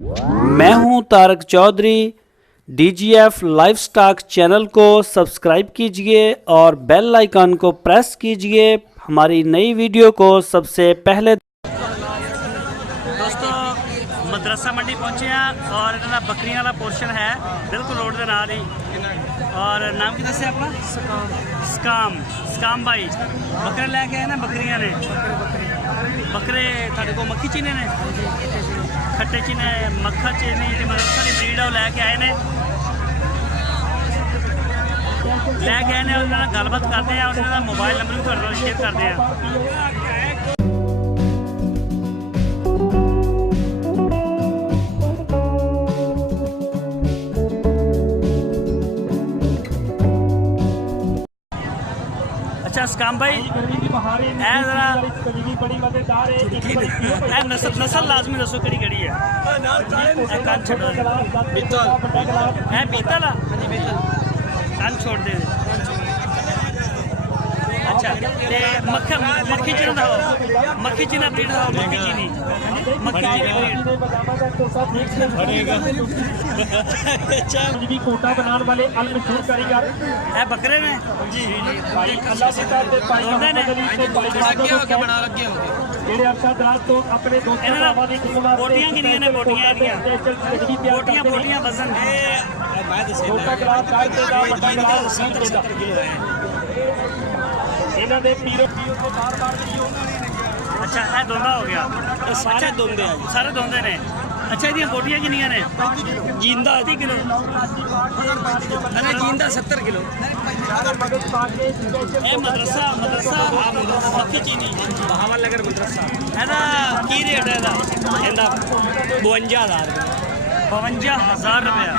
मैं हूं Tarak Chaudhary. DGF livestock channel को सब्सक्राइब कीजिए और बेल आइकन को प्रेस कीजिए हमारी नई वीडियो को सबसे पहले। दोस्तों मदरसा मंडी पहुंचे हैं और इन्होंने बकरियां वाला पोर्शन है बिल्कुल रोड के नाल ही। और नाम की दसे अपना स्काम भाई बकरे लैके आए ना बकरियां ने बकरे थोड़े को मक्खी चीने ने खट्टे चीने मक्खा चीनी जी मदरसा की ब्रीड है वो लैके आए ने गलबात करते हैं और इन्होंने मोबाइल नंबर भी थोड़े शेयर करते हैं। अच्छा स्काम भाई नस्ल लाजमी दसो कि है पीतल कान छोड़ दे। अच्छा मक्खी चीनी मक्खी चीना ब्रीड मक्खी चीनी कोटा बनाने वाले अल मशहूर कारीगर है बकरे ने जी बोटियां किनिया ने बोटियां वजन अच्छा है दोंदा हो गया सारे दोंदे ने। अच्छा ये बोटियां किनिया ने जींदा 30 किलो जींदा 70 किलो। मदरसा मक्खी चीनी बहावल नगर मदरसा है की रेट है 52,000 रुपया।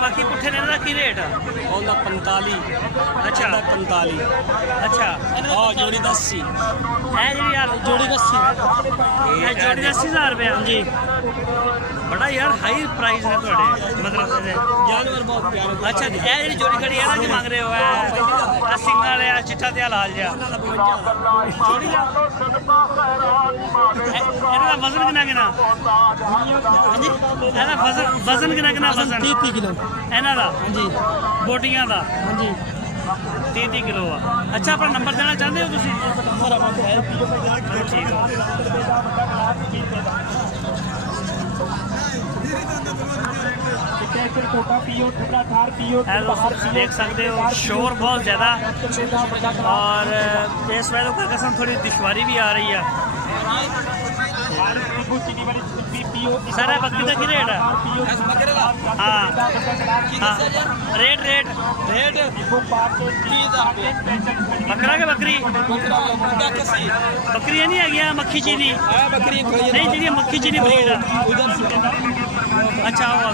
बाकी पुट्ठे ने की रेट 45 अच्छा 45 अच्छा जोड़ी 10 जोड़ी 80,000 रुपया जी। बड़ा यार हाई प्राइस ने थोड़े मदरसे से जानवर बहुत प्यारे। अच्छा जी जोड़ी खड़ी है ना जी मांग रहे हो सिंगा वाले चिट्टा ते लाल जा वजन किना वजन किना वजन 30 किलो इन्हों का जी बोटियां का जी 30 किलो आ। अच्छा अपना नंबर देना चाहते हो तुम? ठीक देख सकते हो शोर बहुत ज़्यादा और इस वजह का कसम थोड़ी दुश्वारी भी आ रही है। सर बकरी का की रेट है? हाँ रेट बकरा के बकरी बकरियाँ नहीं है मक्खी चीनी नहीं जी मक्खी चीनी ब्रीड है। अच्छा वो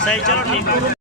सही चलो ठीक है।